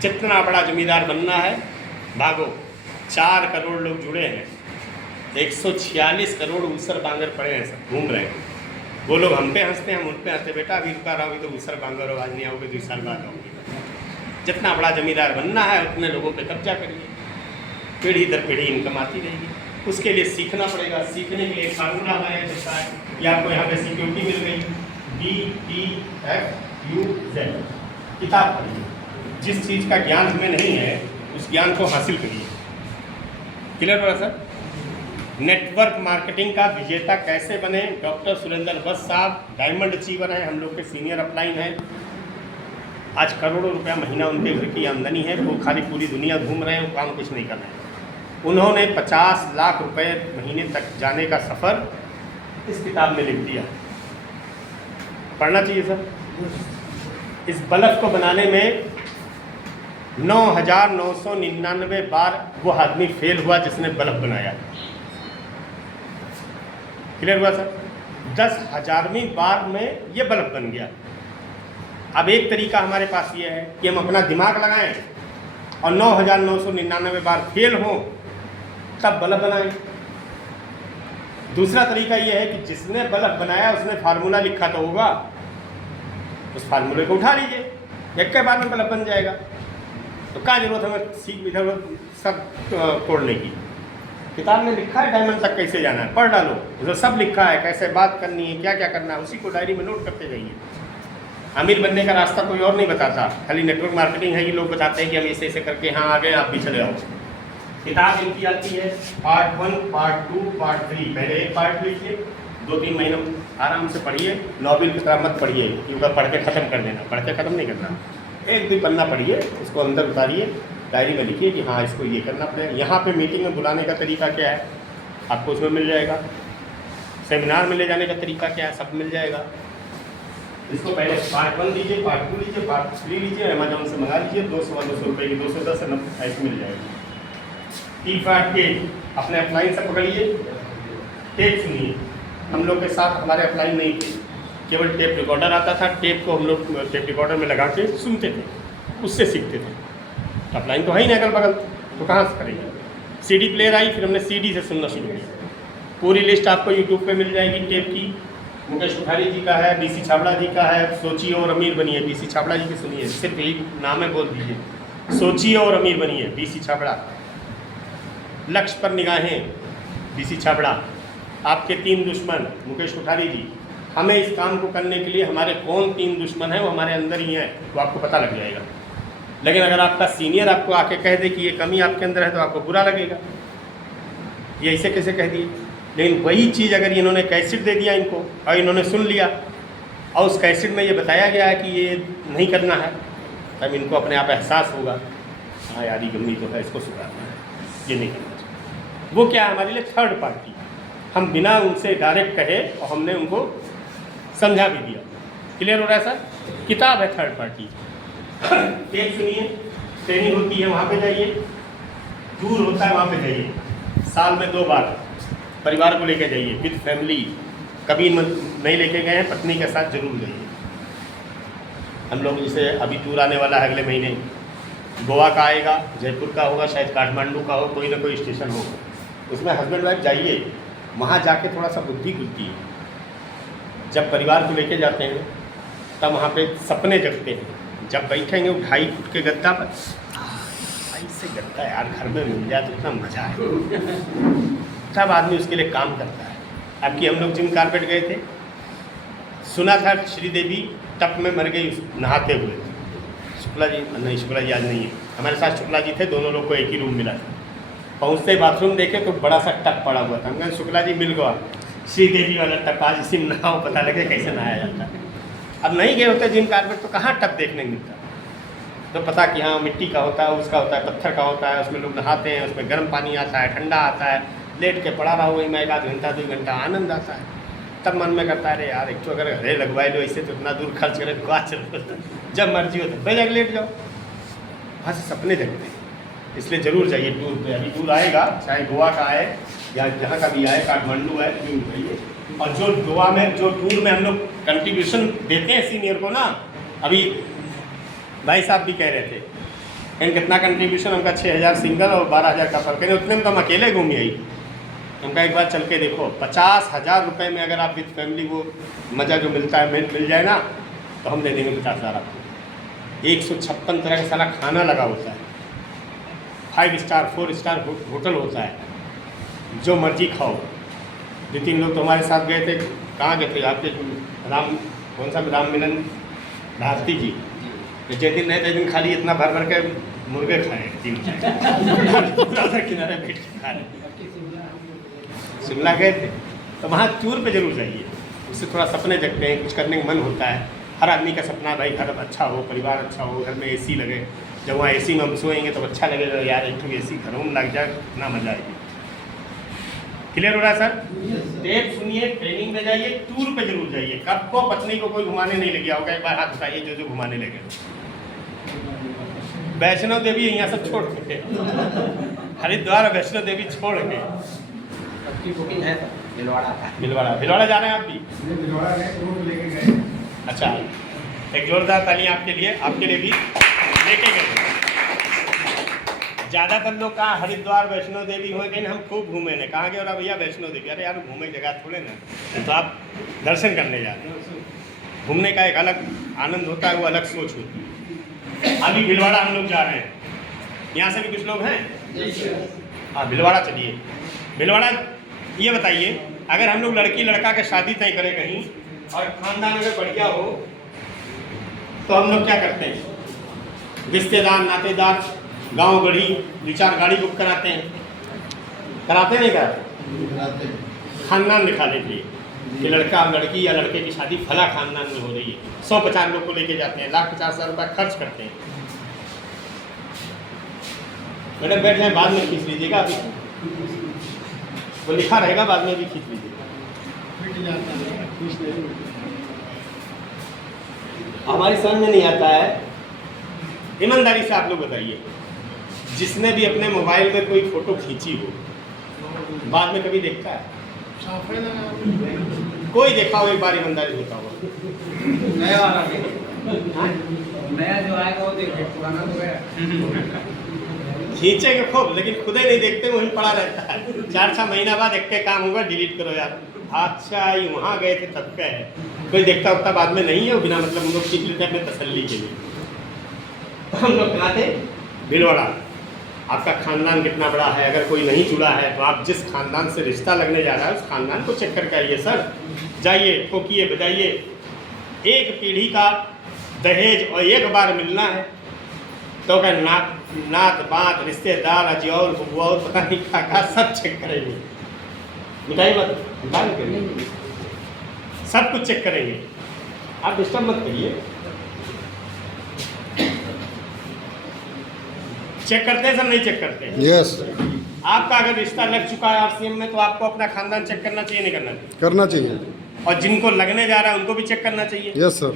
जितना बड़ा जमींदार बनना है भागो, 4 करोड़ लोग जुड़े हैं, 146 करोड़ ऊसर बांगर पड़े हैं, सब घूम रहे हैं। वो लोग हम पे हंसते हैं, हम उन पे हंसते, बेटा अभी रुका रहोगे तो ऊसर बांगर हो, आज नहीं आओगे 2 साल बाद आओगे। जितना बड़ा जमींदार बनना है उतने लोगों पे कब्जा करिए, पीढ़ी दर पीढ़ी इनकम आती रहेगी। उसके लिए सीखना पड़ेगा, सीखने के लिए फार्मूला बनाया जाता है। ये आपको यहाँ पे सिक्योरिटी मिल गई, DTFUZ, किताब पढ़िए, जिस चीज़ का ज्ञान हमें नहीं है उस ज्ञान को हासिल करिए। क्लियर हो रहा सर? नेटवर्क मार्केटिंग का विजेता कैसे बने? डॉक्टर सुरेंद्र वत्स साहब डायमंड अचीवर हैं, हम लोग के सीनियर अपलाइन हैं। आज करोड़ों रुपया महीना उनके घर की आमदनी है, वो खाली पूरी दुनिया घूम रहे हैं, वो काम कुछ नहीं कर रहे हैं। उन्होंने 50 लाख रुपए महीने तक जाने का सफ़र इस किताब में लिख दिया। पढ़ना चाहिए सर। इस बल्ब को बनाने में 9,999 बार वो आदमी फेल हुआ जिसने बल्ब बनाया। क्लियर हुआ सर? 10,000वीं बार में ये बल्ब बन गया। अब एक तरीका हमारे पास ये है कि हम अपना दिमाग लगाएं और 9,999 बार फेल हों तब बल्ब बनाएं। दूसरा तरीका ये है कि जिसने बल्ब बनाया उसने फार्मूला लिखा तो होगा, उस फार्मूले को उठा लीजिए, एक के बाद में बल्ब बन जाएगा। तो क्या जरूरत हमें सीख इधर सब तोड़ने की? किताब में लिखा है डायमंड तक कैसे जाना है, पढ़ डालो, जो सब लिखा है, कैसे बात करनी है, क्या क्या करना है, उसी को डायरी में नोट करते जाइए। अमीर बनने का रास्ता कोई और नहीं बताता, खाली नेटवर्क मार्केटिंग है कि लोग बताते हैं कि हम ऐसे ऐसे करके हाँ आ गए, आप भी चले आओ। किताब इनकी आती है पार्ट 1, पार्ट 2, पार्ट 3। पहले एक पार्ट लीजिए, 2-3 महीने आराम से पढ़िए। नॉवेल की तरह मत पढ़िए क्योंकि पढ़ के ख़त्म कर देना, पढ़ के ख़त्म नहीं करना। 1-2 पन्ना पढ़िए, उसको अंदर उतारिए, डायरी में लिखिए कि हाँ इसको ये करना पड़ेगा। यहाँ पे मीटिंग में बुलाने का तरीका क्या है आपको उसमें मिल जाएगा, सेमिनार में ले जाने का तरीका क्या है सब मिल जाएगा। इसको पहले पार्ट 1 लीजिए, पार्ट 2 लीजिए, पार्ट 3 लीजिए, अमेजोन से मंगा लीजिए, 200 रुपये की 210 ऐसे मिल जाएगी। T-पार्ट के अपने अपलाइन से पकड़िए, टेप सुनिए। हम लोग के साथ हमारे अपलाइन नहीं थे, केवल टेप रिकॉर्डर आता था, टेप को हम लोग टेप रिकॉर्डर में लगा के सुनते थे, उससे सीखते थे। अपलाइन तो है ही नहीं अगल बगल, तो कहाँ से करेंगे। CD प्लेयर आई, फिर हमने CD से सुनना शुरू किया। पूरी लिस्ट आपको यूट्यूब पे मिल जाएगी टेप की। मुकेश कोठारी जी का है, BC छाबड़ा जी का है, सोचिए और अमीर बनिए, BC छाबड़ा जी की सुनिए, सिर्फ एक नाम है बोल दीजिए, सोचिए और अमीर बनिए, BC छाबड़ा। लक्ष्य पर निगाहें, BC छाबड़ा। आपके 3 दुश्मन, मुकेश कोठारी जी। हमें इस काम को करने के लिए हमारे कौन 3 दुश्मन हैं वो हमारे अंदर ही हैं, वो आपको पता लग जाएगा। लेकिन अगर आपका सीनियर आपको आके कह दे कि ये कमी आपके अंदर है तो आपको बुरा लगेगा, ये ऐसे कैसे कह दिए। लेकिन वही चीज़ अगर इन्होंने कैसेट दे दिया इनको और इन्होंने सुन लिया और उस कैसेट में ये बताया गया है कि ये नहीं करना है, तब इनको अपने आप एहसास होगा हाँ यार ये गमी तो है, इसको सुधारना है, ये नहीं करना चाहिए। वो क्या है हमारे लिए थर्ड पार्टी, हम बिना उनसे डायरेक्ट कहे और हमने उनको समझा भी दिया। क्लियर हो रहा है सर। किताब है थर्ड पार्टी। एक सुनिए, ट्रेनिंग होती है वहाँ पे जाइए, टूर होता है वहाँ पे जाइए, साल में 2 बार परिवार को लेकर जाइए विद फैमिली। कभी नहीं लेके गए हैं, पत्नी के साथ जरूर जाइए। हम लोग जैसे अभी टूर आने वाला है अगले महीने, गोवा का आएगा, जयपुर का होगा, शायद काठमांडू का हो, कोई ना कोई स्टेशन होगा, उसमें हस्बैंड वाइफ जाइए। वहाँ जाके थोड़ा सा बुद्धि खुलती है। जब परिवार को लेके जाते हैं तब वहाँ पे सपने जगते हैं। जब बैठेंगे 2.5 फुट के गद्दा पर, ऐसे गद्दा यार घर में मिल जाए तो इतना मज़ा है, तब आदमी उसके लिए काम करता है। अब कि हम लोग जिम कारपेट गए थे, सुना था श्रीदेवी टप में मर गई नहाते हुए। शुक्ला जी नहीं, शुक्ला जी आज नहीं है हमारे साथ, शुक्ला जी थे, दोनों लोग को एक ही रूम मिला था। पहुँचते बाथरूम देखे तो बड़ा सा टप पड़ा हुआ था। हम कहे शुक्ला जी मिल गया श्रीदेवी वाला टप, आज इसी में नहाओ, पता लगे कैसे नहाया जाता है। अब नहीं गए होते जिम कारपेट तो कहाँ टप देखने मिलता, तो पता कि हाँ मिट्टी का होता है, उसका होता है, पत्थर का होता है, उसमें लोग नहाते हैं, उसमें गर्म पानी आता है, ठंडा आता है, लेट के पड़ा रहा वही में 1 घंटा 2 घंटा आनंद आता है। तब मन में करता है अरे यार एक तो अगर घरे लगवाए लो, इससे तो इतना दूर खर्च करें, तो चल जब मर्जी हो तो बेजग लेट जाओ। वहाँ से सपने जगते हैं, इसलिए ज़रूर जाइए टूर पे। अभी टूर आएगा, चाहे गोवा का आए या जहाँ का भी आए, काठमांडू आए, जरूर जाइए। और जो गोवा में जो टूर में हम लोग कंट्रीब्यूशन देते हैं सीनियर को ना, अभी भाई साहब भी कह रहे थे लेकिन कितना कंट्रीब्यूशन, उनका 6,000 सिंगल और 12,000 का फर्क है, उतने में तो हम अकेले घूमी आई। उनका एक बार चल के देखो, 50,000 रुपये में अगर आप विद फैमिली वो मज़ा जो मिलता है मिल जाए ना, तो हम दे देंगे 50,000 आपको। 156 तरह का सारा खाना लगा होता है, 5 स्टार 4 स्टार होटल होता है, जो मर्जी खाओ। 2-3 लोग तो हमारे साथ गए थे, कहाँ गए थे आपके राम, कौन सा राम मिलन भारती जी, जिस दिन नहीं तो दिन खाली इतना भर भर के मुर्गे खाए 3 किनारे बैठ के खा रहे। शिमला गए थे तो वहाँ टूर पे जरूर जाइए, उससे थोड़ा सपने जगते हैं, कुछ करने का मन होता है। हर आदमी का सपना भाई घर अच्छा हो, परिवार अच्छा हो, घर में AC लगे। जब वहाँ AC में हम सोएंगे तो अच्छा लगेगा यार, एक तो AC घरों में लग जाए, इतना मज़ा आएगी। क्लियर हो रहा है सर। टेप सुनिए, ट्रेनिंग में जाइए, टूर पे जरूर जाइए। कब को पत्नी को कोई घुमाने नहीं ले गया होगा, एक बार हाथ उठाइए जो घुमाने लगे। वैष्णो देवी यहाँ सब छोड़ के, हरिद्वार वैष्णो देवी छोड़ के, भिलवाड़ा जा रहे हैं आप भी? अच्छा, एक जोरदार ताली आपके लिए भी लेके गए। ज़्यादातर लोग कहाँ हरिद्वार वैष्णो देवी हुए गए, हम खूब घूमे ने, कहाँ गए और भैया वैष्णो देवी, अरे यार घूमे जगह थोड़े ना, तो आप दर्शन करने जाते हैं। घूमने का एक अलग आनंद होता है, वो अलग सोच होती है। अभी भिलवाड़ा हम लोग जा रहे हैं, यहाँ से भी कुछ लोग हैं। हाँ भिलवाड़ा चलिए। भिलवाड़ा ये बताइए, अगर हम लोग लड़की लड़का के शादी तय करें कहीं और खानदान अगर बढ़िया हो तो हम लोग क्या करते हैं, रिश्तेदार नातेदार गांव गढ़ी 2-4 गाड़ी बुक कराते हैं, कराते नहीं कराते, खानदान दिखाने के लिए कि लड़का लड़की या लड़के की शादी फला खानदान में हो रही है। 150 लोग को लेके जाते हैं, 1,50,000 रुपये खर्च करते हैं। मैडम बैठ जाए, बाद में खींच लीजिएगा, अभी वो लिखा रहेगा, बाद में भी खींच लीजिएगा। हमारी समझ में नहीं आता है। ईमानदारी से आप लोग बताइए, जिसने भी अपने मोबाइल में कोई फोटो खींची हो बाद में कभी देखता है? कोई देखा हो एक बार ईमानदारी होता होगा? नया जो आएगा वो देखो, पुराना तो गया। खींचेंगे खूब, लेकिन खुद ही नहीं देखते, वहीं पड़ा रहता है। 4-6 महीना बाद एक के काम होगा, डिलीट करो यार। अच्छा ये वहाँ गए थे तब का है, कोई देखता उतना बाद में नहीं है, वो बिना मतलब हम लोग खींच लेते हैं अपने तसल्ली के लिए। हम लोग कहाँ थे? भीलवाड़ा। आपका खानदान कितना बड़ा है? अगर कोई नहीं जुड़ा है तो आप जिस खानदान से रिश्ता लगने जा रहा है उस खानदान को चेक करके आइए सर। जाइए, ठोकिए, बजाइए। एक पीढ़ी का दहेज और एक बार मिलना है तो क्या नात बात रिश्तेदार अजौर बुआ काका सब चेक करेंगे। मिठाई मत करेंगे, सब कुछ चेक करेंगे। आप डिस्टर्ब मत करिए। चेक करते हैं सब, नहीं चेक करते हैं? यस, आपका अगर रिश्ता लग चुका है आरसीएम में तो आपको अपना खानदान चेक करना चाहिए, नहीं करना चाहिए? करना चाहिए। और जिनको लगने जा रहा है उनको भी चेक करना चाहिए। Yes sir.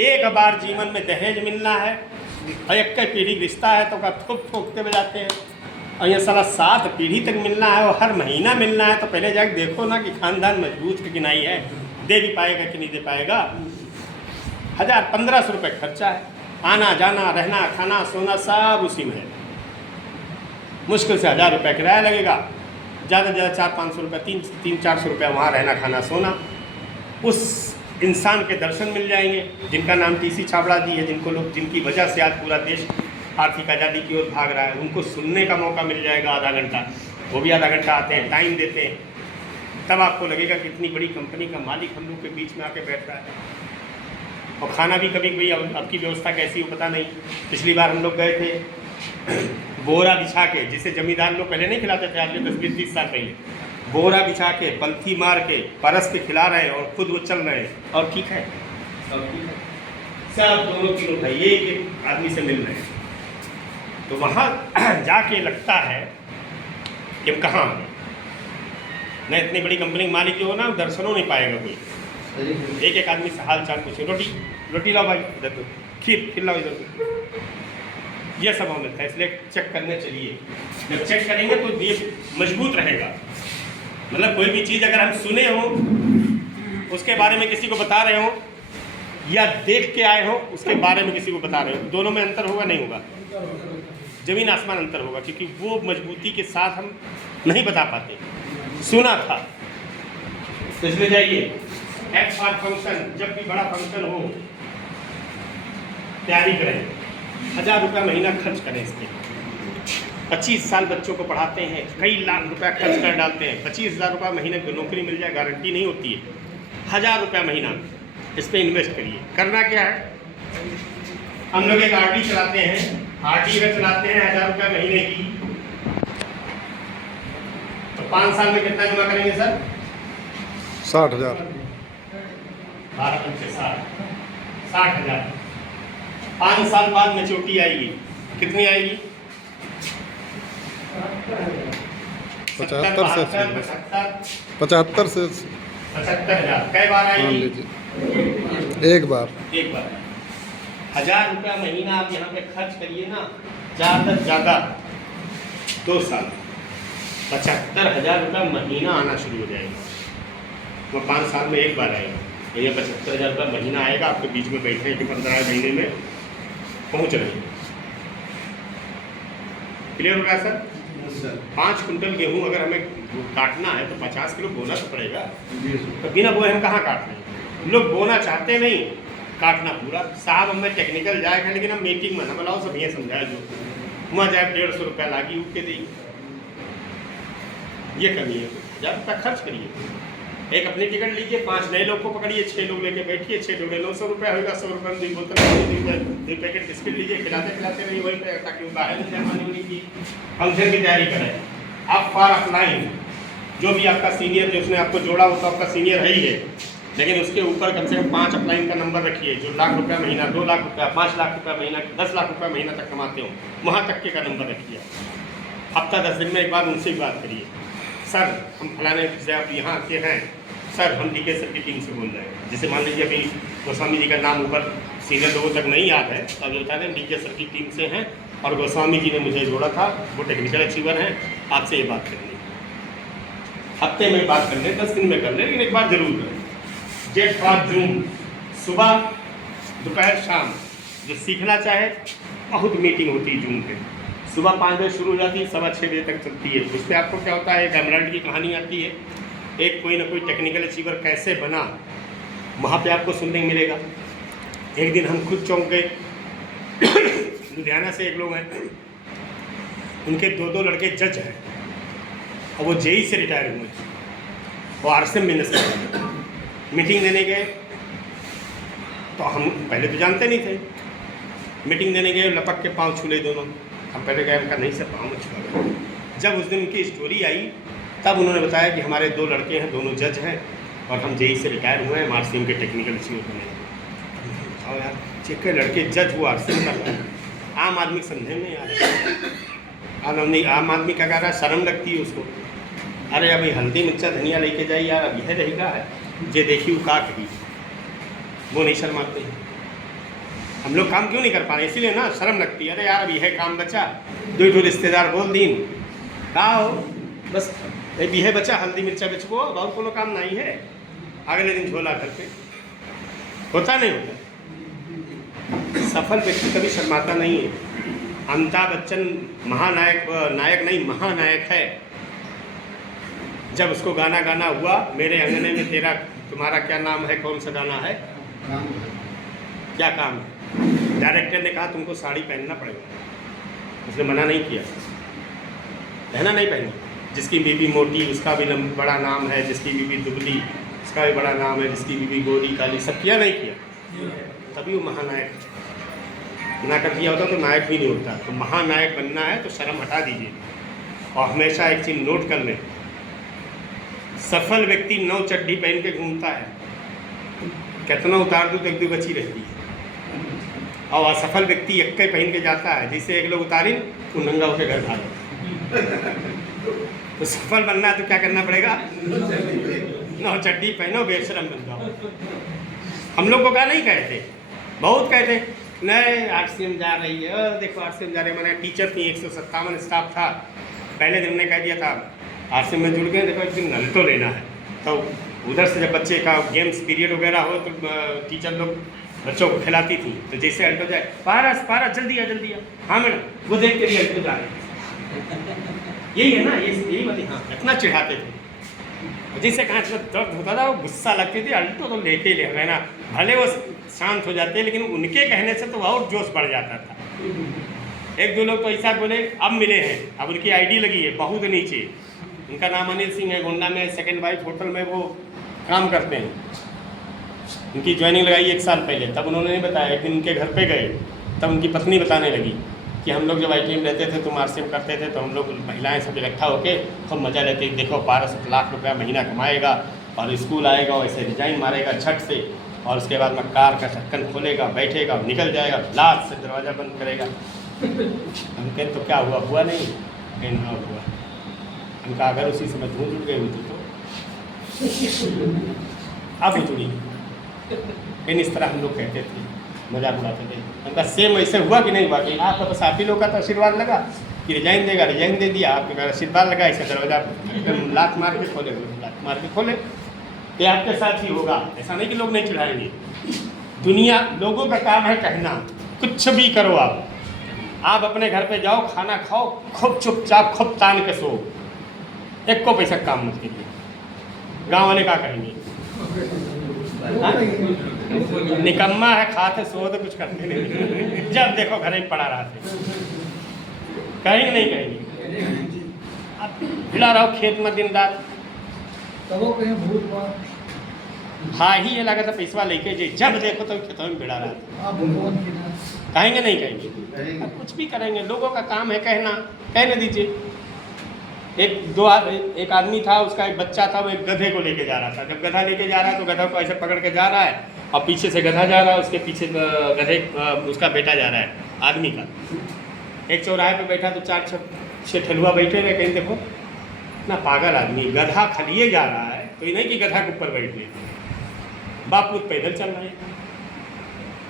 एक बार जीवन में दहेज मिलना है और एक पीढ़ी रिश्ता है तो का ठोकते बजाते हैं, और ये सारा 7 पीढ़ी तक मिलना है और हर महीना मिलना है, तो पहले जाके देखो ना कि खानदान मजबूत है कि नहीं है, दे भी पाएगा कि नहीं दे पाएगा। 1,000-1,500 रुपये खर्चा है, आना जाना रहना खाना सोना सब उसी में है। मुश्किल से 1,000 रुपये किराया लगेगा, ज़्यादा से ज़्यादा 400-500 रुपये, 300-400 रुपये वहाँ रहना खाना सोना। उस इंसान के दर्शन मिल जाएंगे जिनका नाम टीसी छाबड़ा दी है, जिनकी वजह से आज पूरा देश आर्थिक आज़ादी की ओर भाग रहा है। उनको सुनने का मौका मिल जाएगा आधा घंटा, वो भी आधा घंटा आते हैं, टाइम देते हैं। तब आपको लगेगा कि इतनी बड़ी कंपनी का मालिक हम लोग के बीच में आके बैठ रहा है। और खाना भी कभी कभी आपकी व्यवस्था कैसी हो पता नहीं। पिछली बार हम लोग गए थे बोरा बिछा के, जिसे जमींदार लोग पहले नहीं खिलाते थे, आज से 10-20 साल पहले, बोरा बिछा के पलथी मार के परस के खिला रहे हैं और खुद वो चल रहे हैं। और ठीक है, और ठीक है, सब दोनों भाई एक आदमी से मिल रहे हैं। तो वहाँ जाके लगता है कि हम कहाँ हैं। न इतनी बड़ी कंपनी के मालिक जो हो ना, दर्शनों नहीं पाएगा कोई। एक आदमी से हाल चाल पूछे, रोटी लाओ भाई, इधर तो खीर लाओ इधर तो। यह सब हमें मिलता है, इसलिए चेक करने चलिए। जब चेक करेंगे तो ये मजबूत रहेगा। मतलब कोई भी चीज़ अगर हम सुने हो, उसके बारे में किसी को बता रहे हो, या देख के आए हो उसके बारे में किसी को बता रहे हो, दोनों में अंतर होगा नहीं होगा? ज़मीन आसमान अंतर होगा, क्योंकि वो मजबूती के साथ हम नहीं बता पाते। सुना था तो इसलिए जाइए। एक्स बार फंक्शन, जब भी बड़ा फंक्शन हो तैयारी करें, 1,000 रुपया महीना खर्च करें इसके। 25 साल बच्चों को पढ़ाते हैं, कई लाख रुपया खर्च कर डालते हैं। 25,000 रुपये महीने की नौकरी मिल जाए गारंटी नहीं होती है। 1,000 रुपया महीना इस पर इन्वेस्ट करिए। करना क्या है, हम लोग एक आरडी चलाते हैं, आरडी अगर चलाते हैं 1,000 रुपये महीने की, तो 5 साल में कितना जमा करेंगे सर? 60,000। 60,000। 5 साल बाद मैच्योरिटी आएगी, कितनी आएगी? 75 से 75,000। कई बार मान आएगी? लीजिए एक बार। 1,000 रुपया महीना आप यहाँ पे खर्च करिए ना, ज़्यादा से ज़्यादा 2 साल 75,000 रुपया महीना आना शुरू हो जाएगा। वो 5 साल में एक बार आएगा। ये 75,000 रुपया महीना आएगा, आपके बीच में बैठे कि 15 महीने में पहुँच रहे हैं। क्लियर होगा सर? 5 कुंटल गेहूँ अगर हमें काटना है तो 50 किलो बोना तो पड़ेगा। तो बिना बोए हम कहाँ काट रहे हैं? लोग बोना चाहते नहीं, काटना पूरा। साहब हमें टेक्निकल जाएगा, लेकिन हम मीटिंग में ना बुलाओ, सब ये समझाया जो वहाँ जाए 150 रुपया लागी उठ के देगी। ये कमी है। 1,000 रुपया खर्च करिए। एक अपनी टिकट लीजिए, 5 नए लोग को पकड़िए, 6 लोग लेके बैठिए, 6 लोग 900 रुपया होगा, 100 रुपये में 2 बोतल 2 पैकेट बिस्किट लीजिए, खिलाते खिलाते रहिए वहीं पे, ताकि वो बाहर नहीं जमाने होने की फंक्शन की तैयारी करें। आप फॉर अपलाइन जो भी आपका सीनियर जो उसने आपको जोड़ा वो तो आपका सीनियर है ही है, लेकिन उसके ऊपर कम से कम 5 अपलाइन का नंबर रखिए, जो लाख रुपया महीना, 2 लाख रुपया, 5 लाख रुपया महीना, 10 लाख रुपया महीना तक कमाते हो, वहाँ तक के का नंबर रखिए। हफ्ता 10 दिन में एक बार उनसे ही बात करिए, सर हम फलाने से आप यहाँ के हैं, सर हम डीके सर की टीम से बोल रहे हैं। जैसे मान लीजिए अभी गोस्वामी जी का नाम ऊपर सीनियर लोगों तक नहीं याद है, तो अभी बता दें डीके सर की टीम से हैं और गोस्वामी जी ने मुझे जोड़ा था, वो टेक्निकल अचीवर हैं, आपसे ये बात करनी है। हफ्ते में बात कर ले, 10 दिन में कर ले, लेकिन एक बार जरूर करें। जेट फॉर जूम, सुबह दोपहर शाम, जो सीखना चाहे बहुत मीटिंग होती है जूम पे, सुबह 5 बजे शुरू हो जाती है, 6:15 बजे तक चलती है। उस पर आपको क्या होता है, एक एमराल्ड की कहानी आती है, एक कोई ना कोई टेक्निकल अचीवर कैसे बना, वहाँ पे आपको सुनने को मिलेगा। एक दिन हम खुद चौंक गए, लुधियाना से एक लोग हैं, उनके 2 लड़के जज हैं और वो जेई से रिटायर हुए, वो आरसीएम में नस्ल मीटिंग देने गए, तो हम पहले तो जानते नहीं थे, मीटिंग देने गए, लपक के पाँव छूले दोनों। हम पहले गए, उनका नहीं सर पाँव में छुआ। जब उस दिन उनकी स्टोरी आई तब उन्होंने बताया कि हमारे 2 लड़के हैं, दोनों जज हैं और हम जेई से रिटायर हुए हैं, आरसीएम के टेक्निकल अचीवर बने। और यार चेक के लड़के जज हुआ आरसीएम कर रहे हैं, आम आदमी समझे में यार, आम आदमी क्या कह रहा है, शर्म लगती है उसको। अरे अभी हल्दी मिर्चा धनिया लेके जाइए यार, अब यह रहेगा है जे देखी वो का कही, वो नहीं शर्माते हैं। हम लोग काम क्यों नहीं कर पा रहे, इसीलिए ना शर्म लगती है। अरे यार अब यह काम बचा, 2 रिश्तेदार बोल दीन का हो, बस यह बचा हल्दी मिर्चा बेचबो, और कोनो काम नहीं है, अगले दिन झोला करके होता नहीं होता। सफल व्यक्ति कभी शर्माता नहीं है। अमिताभ बच्चन महानायक, नायक नहीं महानायक है। जब उसको गाना गाना हुआ, मेरे अंगने में तेरा तुम्हारा क्या नाम है, कौन सा गाना है, क्या काम है, डायरेक्टर ने कहा तुमको साड़ी पहनना पड़ेगा, उसने मना नहीं किया, पहना नहीं पहना। जिसकी बीबी मोटी उसका भी बड़ा नाम है, जिसकी बीबी दुबली उसका भी बड़ा नाम है, जिसकी बीबी गोरी काली, सब किया नहीं किया, तभी वो महानायक ना कर दिया होता तो नायक भी नहीं होता। तो महानायक बनना है तो शर्म हटा दीजिए। और हमेशा एक चीज़ नोट कर लें, सफल व्यक्ति 9 चड्डी पहन के घूमता है, कितना उतार दूँ तो 1-2 बची रहती है। और असफल व्यक्ति एक्के पहन के जाता है, जिसे एक लोग उतारी वो नंगा होकर घर भागे। तो सफल बनना है तो क्या करना पड़ेगा, 9 चड्डी पहनो, बेशरम बन जाओ। हम लोग को क्या नहीं कहते, बहुत कहते नहीं आरसीएम जा रही है, देखो आरसीएम जा रही है। मैंने टीचर थी, 157 स्टाफ था, पहले दिन हमने कह दिया था आरसीएम में जुड़ गए, देखो एक दिन नल तो लेना है। तो उधर से जब बच्चे का गेम्स पीरियड वगैरह हो तो टीचर लोग बच्चों को खिलाती थी, तो जैसे अल्टो जाए, पारस पारस जल्दी आ जल्दी आ, हाँ मैडम, वो देख के भी अल्टो जा रहे। यही है ना, यही वाली, हाँ इतना चिढ़ाते थे। जिससे कहाँ दर्द होता था वो गुस्सा लगती थी, अल्टो तो लेके ले रहे ना, भले वो शांत हो जाते लेकिन उनके कहने से तो और जोश बढ़ जाता था। 1-2 लोग तो ऐसा बोले, अब मिले हैं, अब उनकी आईडी लगी है बहुत नीचे, उनका नाम अनिल सिंह है, गोंडा में सेकंड वाइफ होटल में वो काम करते हैं। उनकी ज्वाइनिंग लगाई 1 साल पहले, तब उन्होंने नहीं बताया। एक दिन उनके घर पे गए, तब उनकी पत्नी बताने लगी कि हम लोग जब आईटीएम रहते थे, तुम आरसीएम करते थे, तो हम लोग महिलाएं सब इकट्ठा होकर खूब मज़ा लेते, देखो 12 लाख रुपया महीना कमाएगा और स्कूल आएगा और ऐसे डिजाइन मारेगा छत से, और उसके बाद में कार का ढक्कन खोलेगा, बैठेगा, निकल जाएगा, लात से दरवाज़ा बंद करेगा। हम कहें तो क्या हुआ, हुआ नहीं, कहीं हाँ हुआ। उनका अगर उसी समय धूल उठ गई होती तो अब उतरी। लेकिन इस तरह हम लोग कहते थे, मजाक उड़ाते थे। उनका सेम ऐसे हुआ कि नहीं हुआ कि आपका बस आप ही लोग का तो आशीर्वाद लगा कि रिजाइन देगा, रिजाइन दे दिया, आपके घर आशीर्वाद लगा, ऐसा दरवाजा लात मार के खोले, लात मार के खोले, तो आपके साथ ही होगा। ऐसा नहीं कि लोग नहीं चिढ़ाएंगे। दुनिया लोगों का काम है कहना, कुछ भी करो आप अपने घर पे जाओ, खाना खाओ, खूब चुपचाप खूब तान के सो, एक को पैसा काम मत कीजिए। गाँव वाले क्या कहेंगे, निकम्मा है, खाते सो तो कुछ करते नहीं, जब देखो घर में पड़ा रहते, कहेंगे नहीं कहेंगे। अब भिड़ा रहो खेत में दिन रात, तब वो कहीं भूत वहाँ हाँ ही ये लगा था पैसवा लेके जे जब देखो तो खेतों में बिड़ा रहा था। भगवान की ना कहेंगे नहीं कहेंगे, अब कुछ भी करेंगे, लोगों का काम है कहना, कहने दीजिए। एक आदमी था, उसका एक बच्चा था, वो एक गधे को लेके जा रहा था। जब गधा लेके जा रहा है तो गधा को ऐसे पकड़ के जा रहा है और पीछे से गधा जा रहा है, उसके पीछे गधे उसका बेटा जा रहा है आदमी का। एक चौराहे पे बैठा तो 4-6 ठेलुआ बैठे हुए, कहीं देखो ना पागल आदमी, गधा खलिए जा रहा है तो ये नहीं कि गधा के ऊपर बैठ ले, बाप पुत पैदल चल रहे हैं।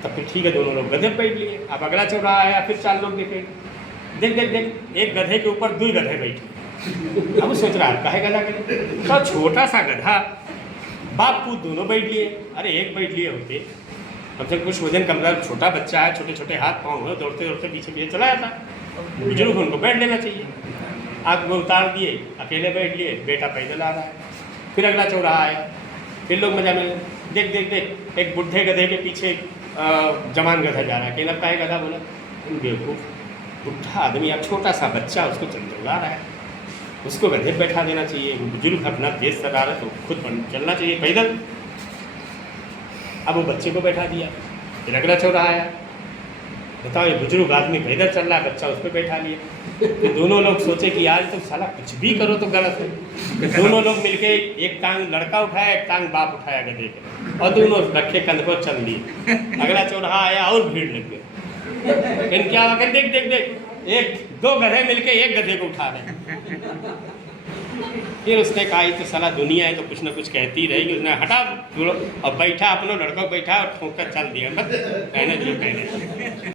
तब फिर ठीक है, दोनों लोग गधे पे बैठ लिए। अब अगला चौराहा आया, फिर 4 लोग देखे, देख एक गधे के ऊपर 2 गधे बैठे। अब वो सोच रहा है काहे गधा करे, तो छोटा सा गधा, बाप पुत दोनों बैठ लिए। अरे एक बैठ लिए होते कम से कम कुछ वजन कम, छोटा बच्चा है, छोटे छोटे हाथ पाँव है, दौड़ते दौड़ते पीछे पीछे चला जाता। बुजुर्ग उनको बैठ लेना चाहिए। आग में उतार दिए, अकेले बैठ लिए, बेटा पैदल आ रहा है। फिर अगला चौराहा आया, फिर लोग मजा में देख एक बुढ़े गधे के पीछे जवान गधा जा रहा है। कहना का है गधा, बोला बेवकूफ़ बुढ़ा आदमी, अब छोटा सा बच्चा उसको चलवा रहा है, उसको गधे पे बैठा देना चाहिए। बुजुर्ग अपना तेज चला रहा है तो खुद चलना चाहिए पैदल। अब वो बच्चे को बैठा दिया। फिर अगला चौराहा आया, बताओ ये बुजुर्ग आदमी पैदल चल रहा है, बच्चा उस पर बैठा लिया। फिर दोनों लोग सोचे कि यार तो साला कुछ भी करो तो गलत है। फिर दोनों लोग मिलके एक टांग लड़का उठाया, एक टांग बाप उठाया गधे के, और दोनों रखे कंध पर चल दिए। अगला चौराहा आया और भीड़ लग गई। फिर क्या हुआ, देख 1-2 गधे मिलके एक गधे को उठा रहे। फिर उसने कहा ये तो साला दुनिया है तो कुछ ना कुछ कहती रहेगी। उसने हटा और बैठा, अपना लड़का बैठा और ठोक कर चल दिया। कहने दिए